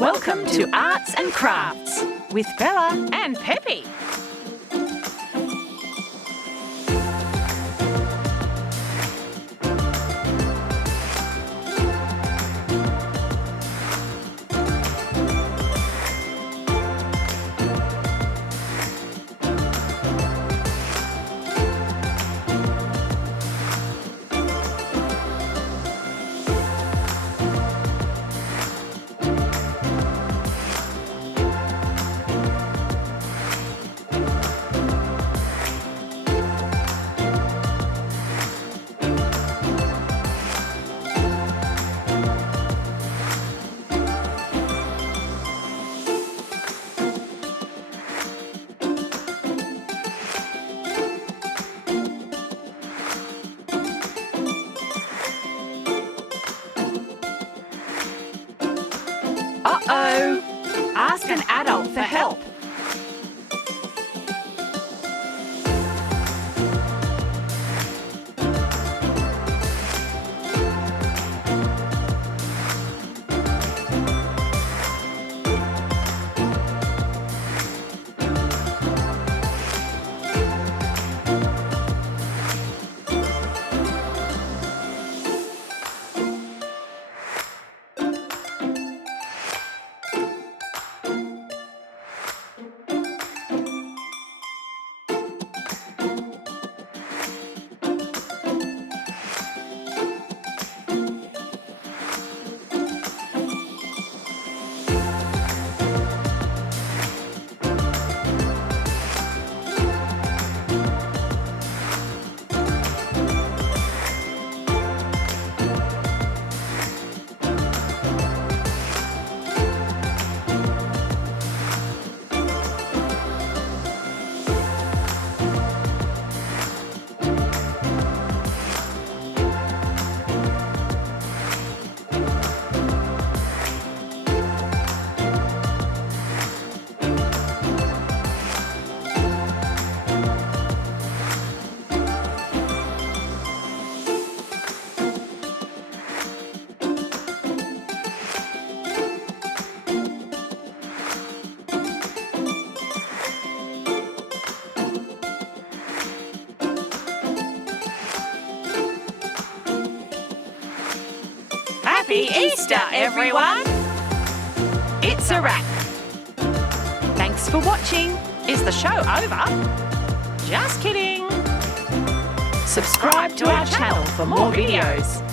Welcome to Arts and Crafts with Bella and Pepe. Uh-oh! Ask an adult for help. Happy Easter, everyone! It's a wrap. Thanks for watching. Is the show over? Just kidding. Subscribe to our channel for more videos.